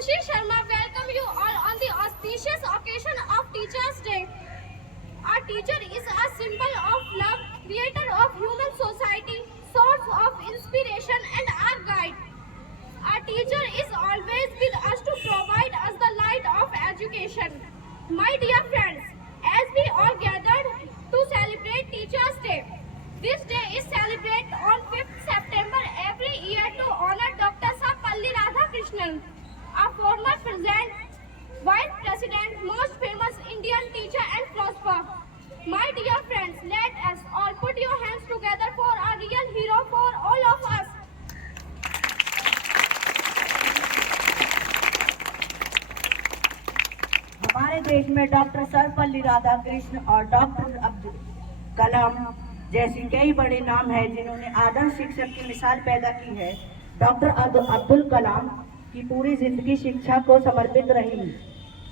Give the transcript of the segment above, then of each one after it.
Khushi Sharma welcome you all on the auspicious occasion of Teachers' Day. Our teacher is a symbol of love, creator of human society, source of inspiration and our guide. Our teacher is always with us to provide us the light of education. My dear friends, as we all gathered to celebrate Teachers' Day, this day is celebrated on 5th September every year to honor Dr. Sarvepalli Radhakrishnan, our former President, Vice President, most famous Indian teacher and philosopher. My dear friends, let us all put your hands together for our real hero for all of us. हमारे देश में doctor Sarvepalli Radhakrishna और doctor Abdul Kalam जैसे कई बड़े नाम हैं जिन्होंने आदर्श शिक्षक की मिसाल पैदा की है। डॉक्टर अब्दुल कलाम की पूरी जिंदगी शिक्षा को समर्पित रही।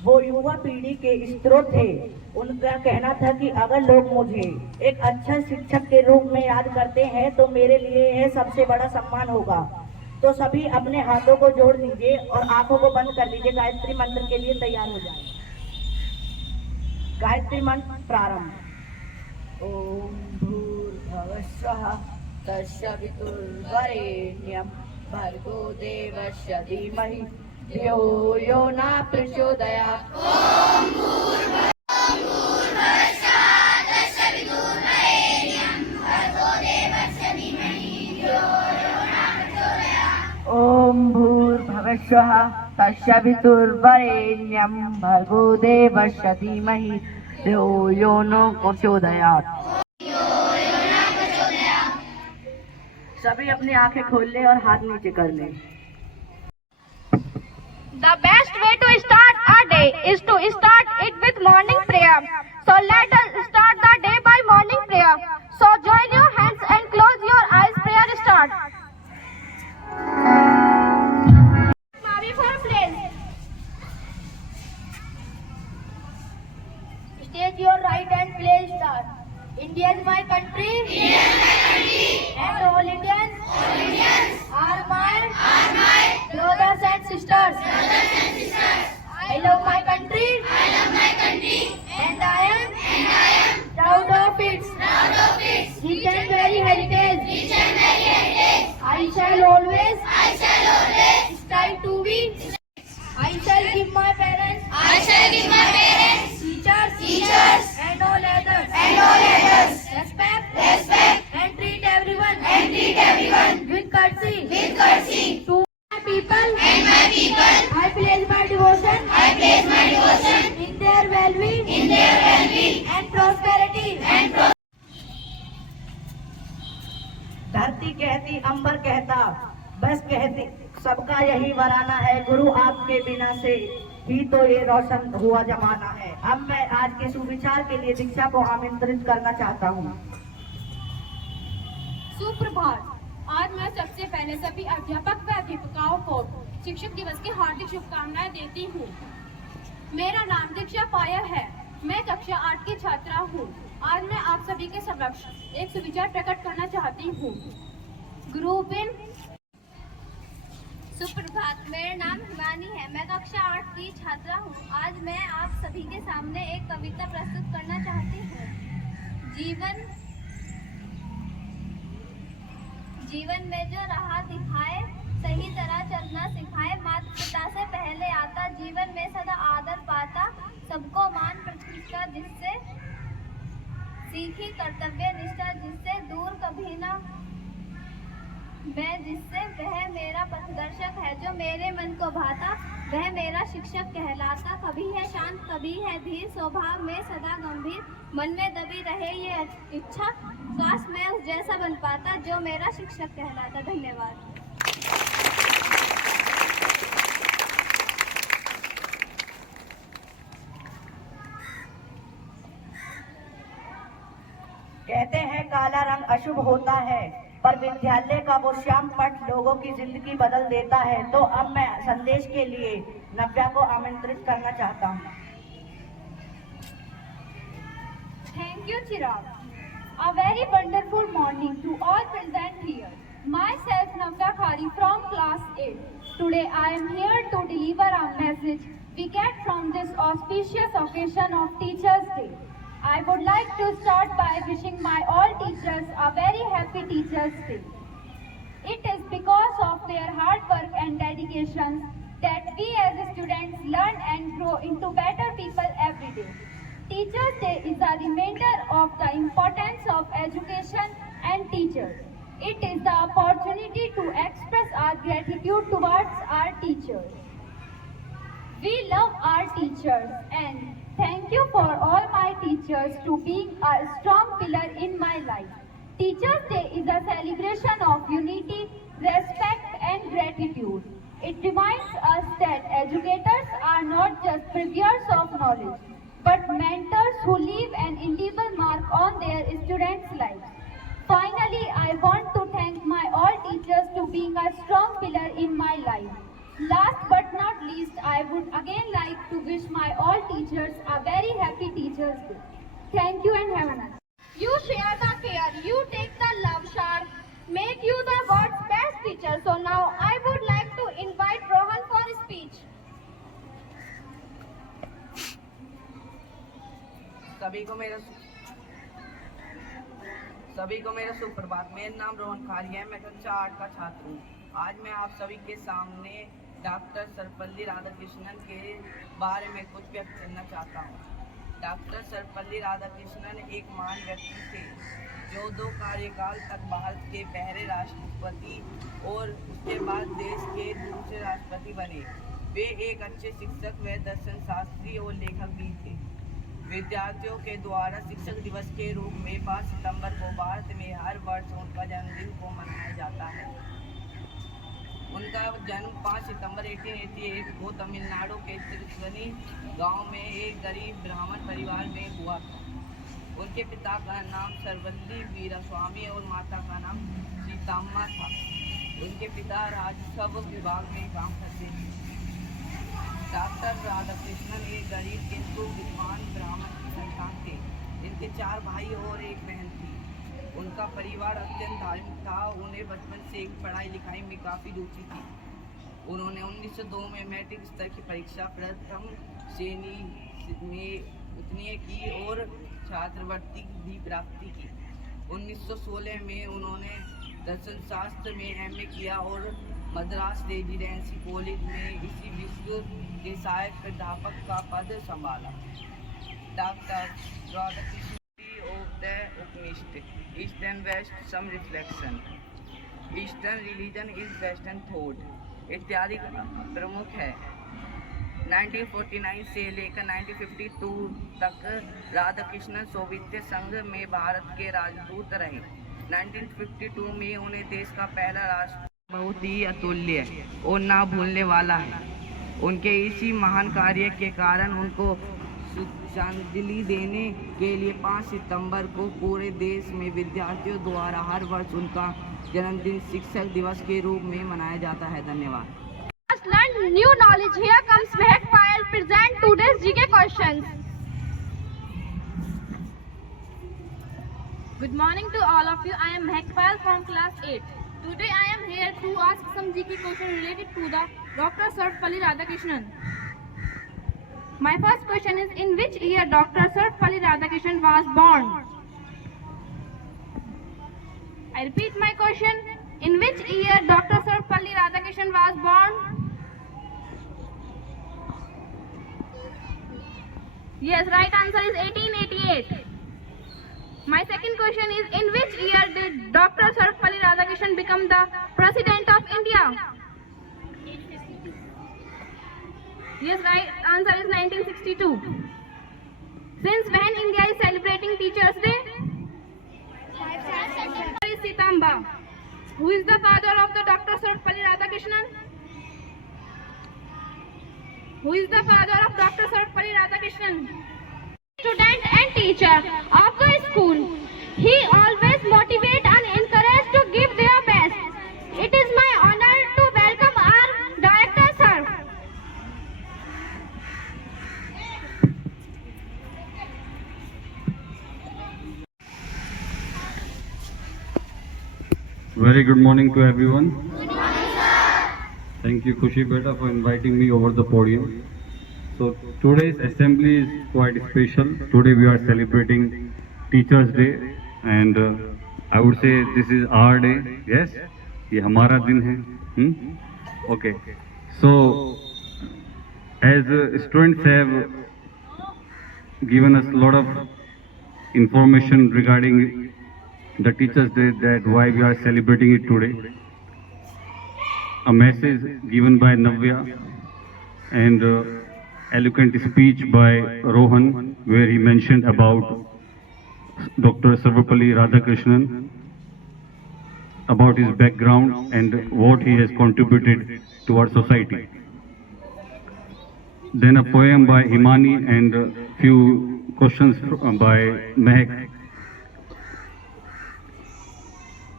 वो युवा पीढ़ी के स्रोत थे। उनका कहना था कि अगर लोग मुझे एक अच्छा शिक्षक के रूप में याद करते हैं तो मेरे लिए यह सबसे बड़ा सम्मान होगा। तो सभी अपने हाथों को जोड़ लीजिए और आंखों को बंद कर लीजिए। गायत्री मंत्र के लिए तैयार हो जाए। गायत्री मंत्र प्रारंभ। ओम भूर्भुवस्सुः तत्सवितुर्वरेण्यं भर्गो देवस्य धीमहि धियो यो न प्रचोदयात्। ओम भूर्भुवस्सुः तत्सवितुर्वरेण्यं भर्गो देवस्य धीमहि धियो यो न प्रचोदयात्। ओम भूर्भुवस्सुः तत्सवितुर्वरेण्यं भर्गो देवस्य धीमहि धियो यो न प्रचोदयात्। सभी अपनी आंखें खोल लें और हाथ नीचे कर लें। The best way to start our day is to start it with morning prayer. So let us start the day by morning prayer. So join your hands and close your eyes. Prayer start. Mavi for place. State your right hand, place start. India is my country. India is my country. And all Indians. All Indians. Are my brothers and sisters. Brothers and sisters. I love my country. I love my country. And I am proud of it. Proud of it. Rich and very heritage. Rich and very heritage. I shall always strive to be. I shall give my parents. I shall give my parents. Teachers. And all others. Respect. And treat everyone. With courtesy. To my people. I pledge my devotion. In their well-being. And prosperity. धरती कहती, अंबर कहता, बस कहती, सबका यही वराना है। गुरु आपके बिना से ही तो ये रोशन हुआ जमाना है। अब मैं आज के सुविचार के लिए दीक्षा को आमंत्रित करना चाहता हूँ। सुप्रभात। आज मैं सबसे पहले सभी अध्यापक व अध्यापिकाओं को शिक्षक दिवस की हार्दिक शुभकामनाएं देती हूँ। मेरा नाम दीक्षा पायल है। मैं कक्षा 8 की छात्रा हूँ। आज मैं आप सभी के समक्ष एक सुविचार प्रकट करना चाहती हूँ। Group in. सुप्रभात। मेरा नाम हिमानी है। मैं कक्षा 8 की छात्रा हूँ। आज मैं आप सभी के सामने एक कविता प्रस्तुत करना चाहती हूँ। जीवन में जो राह दिखाए, सही तरह चलना सिखाए। माता पिता से पहले आता, जीवन में सदा आदर पाता। सबको मान प्रतिष्ठा जिससे सीखी, कर्तव्य निष्ठा जिससे दूर कभी न मैं जिससे। वह मेरा पथदर्शक है जो मेरे मन को भाता। वह मेरा शिक्षक कहलाता। कभी है शांत, कभी है धीर, स्वभाव में सदा गंभीर। मन में दबी रहे ये इच्छा, काश मैं उस जैसा बन पाता जो मेरा शिक्षक कहलाता। धन्यवाद। कहते हैं काला रंग अशुभ होता है, पर विद्यालय का वो श्याम पट लोगों की जिंदगी बदल देता है। तो अब मैं संदेश के लिए नव्या को आमंत्रित करना चाहता हूँ। Thank you, Chirag. A very wonderful morning to all present here. Myself Navya Khari from class 8. Today I am here to deliver a message we get from this auspicious occasion of Teachers' Day. I would like to start by wishing my all teachers a very happy Teachers' Day. It is because of their hard work and dedication that we as students learn and grow into better people every day. Teachers' Day is a reminder of the importance of education and teachers. It is the opportunity to express our gratitude towards our teachers. We love our teachers and thank you for all my teachers to being a strong pillar in my life. Teachers' Day is a celebration of unity, respect and gratitude. It reminds us that educators are not just purveyors of knowledge, but mentors who leave an indelible mark on their students' lives. Finally, I want to thank my all teachers to being a strong pillar in my life. Last but not least, I would again like to wish my all teachers a very happy Teachers' Day. Thank you and have a nice day. You share the care, you take the love share, make you the world's best teacher. So now I would like to invite Rohan for speech. सभी को मेरा सुप्रभात। मेरा नाम रोहन खारी है। मैं कक्षा 8 का छात्र हूँ। आज मैं आप सभी के सामने डॉक्टर सर्वपल्ली राधाकृष्णन के बारे में कुछ व्यक्त करना चाहता हूँ। डॉक्टर सर्वपल्ली राधाकृष्णन एक महान व्यक्ति थे जो 2 कार्यकाल तक भारत के पहले राष्ट्रपति और उसके बाद देश के दूसरे राष्ट्रपति बने। वे एक अच्छे शिक्षक व दर्शन शास्त्री और लेखक भी थे। विद्यार्थियों के द्वारा शिक्षक दिवस के रूप में 5 सितंबर को भारत में हर वर्ष उनका जन्मदिन को मनाया जाता है। उनका जन्म 5 सितंबर 1888 को तमिलनाडु के तिरुचनी गांव में एक गरीब ब्राह्मण परिवार में हुआ था। उनके पिता का नाम सर्वपल्ली वीरास्वामी और माता का नाम सीताम्मा था। उनके पिता राजस्व विभाग में काम करते थे। डॉक्टर राधाकृष्णन एक गरीब किंतु विद्वान ब्राह्मण की संतान थे। इनके 4 भाई और एक बहन थी। उनका परिवार अत्यंत धार्मिक था। उन्हें बचपन से पढ़ाई लिखाई में काफ़ी रुचि थी। उन्होंने 1902 में मैट्रिक स्तर की परीक्षा प्रथम श्रेणी में उत्तीर्ण की और छात्रवृत्ति भी प्राप्त की। 1916 में उन्होंने दर्शन शास्त्र में MA किया और मद्रास रेजिडेंसी कॉलेज में इसी विश्व के सहायक प्राध्यापक का पद संभाला। Doctor Radhakrishnan of the Upanishad east and west some reflection eastern religion is western thought इत्यादि प्रमुख है। 1949 से लेकर 1952 तक राधाकृष्णन सोवियत संघ में भारत के राजदूत रहे। 1952 में उन्हें देश का पहला राष्ट्र बहुत ही अतुल्य और ना भूलने वाला है। उनके इसी महान कार्य के कारण उनको श्रद्धांजलि देने के लिए 5 सितंबर को पूरे देश में विद्यार्थियों द्वारा हर वर्ष उनका जन्मदिन शिक्षक दिवस के रूप में मनाया जाता है। धन्यवाद। Just learn new knowledge. Here comes Mehak Payal present today's GK questions. Good morning to all of you. I am Mehak Payal from class 8. Today I am here to ask some GK question related to the Dr. Sarvepalli Radhakrishnan. My first question is, in which year Dr. Sarvepalli Radhakrishnan was born? I repeat my question. In which year Dr. Sarvepalli Radhakrishnan was born? Yes, right answer is 1888. My second question is, in which year did Dr. Sarvepalli Radhakrishnan become the President of India? Yes, right answer is 1962. Since when India is celebrating Teachers' Day? Is Sitamba. Who is the father of the Dr. Sarvepalli Radhakrishnan? Who is the father of Dr. Sarvepalli Radhakrishnan? Student and teacher of the school. He always motivate and encourage to give their best. It is my honor to welcome our director sir. very good morning to everyone. Good morning, sir. Thank you, Khushi Beta, for inviting me over the podium. So today's assembly is quite special. Today we are celebrating Teachers Day, and I would say this is our day. Yes, ये हमारा दिन है. Okay. So as students have given us a lot of information regarding the Teachers Day, that why we are celebrating it today. A message given by Navya and eloquent speech by Rohan, where he mentioned about Dr. Sarvapalli Radhakrishnan, about his background and what he has contributed to our society. Then a poem by Himani and a few questions by Mehak.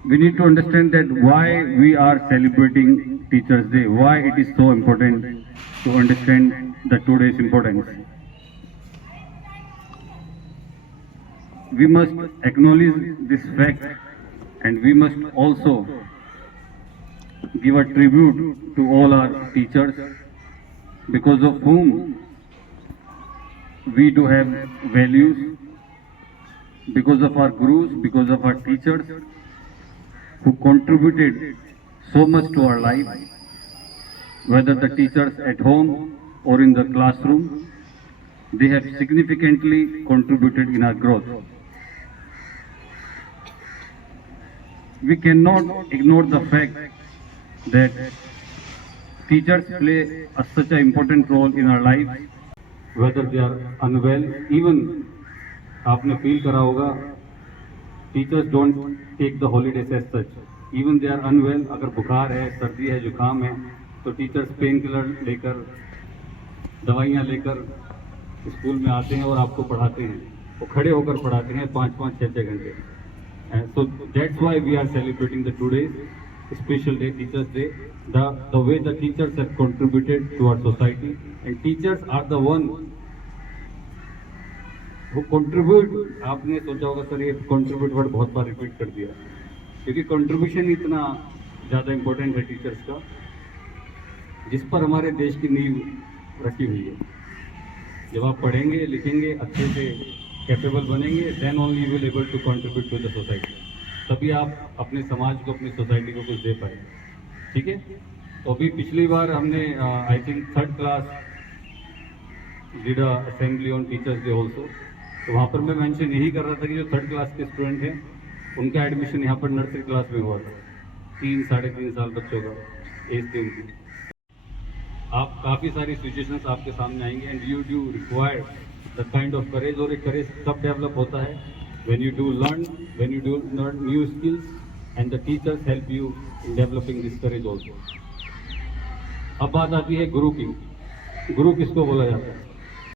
We need to understand that why we are celebrating Teachers Day, why it is so important to understand the today's importance. We must acknowledge this fact, and we must also give a tribute to all our teachers, because of whom we do have values, because of our gurus, because of our teachers who contributed so much to our life, whether the teachers at home or in the classroom, they have significantly contributed in our growth. We cannot ignore the fact that teachers play such an important role in our life, whether they are unwell. Even आपने feel करा होगा, teachers don't take the holidays as such. Even they are unwell, अगर बुखार है, सर्दी है, जुकाम है, तो teachers पेन किलर लेकर, दवाइयाँ लेकर स्कूल में आते हैं और आपको पढ़ाते हैं. वो खड़े होकर पढ़ाते हैं 5-5, 6-6 घंटे. And so that's why we are celebrating the today's special day, Teachers Day. The way the teachers have contributed to our society, and teachers are the one who contribute. आपने सोचा होगा सर ये contribute वर्ड बहुत बार repeat कर दिया, क्योंकि contribution इतना ज़्यादा इम्पोर्टेंट है टीचर्स का, जिस पर हमारे देश की नींव रखी हुई है. जब आप पढ़ेंगे, लिखेंगे, अच्छे से कैपेबल बनेंगे, then only you will able to contribute to the society. तभी आप अपने समाज को, अपनी सोसाइटी को कुछ दे पाए. ठीक है. तो अभी पिछली बार हमने I think 3rd class did assembly on teachers day also. तो वहाँ पर मैं मेंशन यही कर रहा था कि जो 3rd क्लास के स्टूडेंट हैं उनका एडमिशन यहाँ पर नर्सरी क्लास में हुआ था. 3-3.5 साल बच्चों का एज थी उनकी. आप काफ़ी सारी सिचुएशंस आपके सामने आएंगे, and you do require the kind of courage. और एक करेज कब डेवलप होता है? when you do learn new skills, and the teachers help you in developing this courage also. अब बात आती है गुरु की. गुरु किसको बोला जाता है?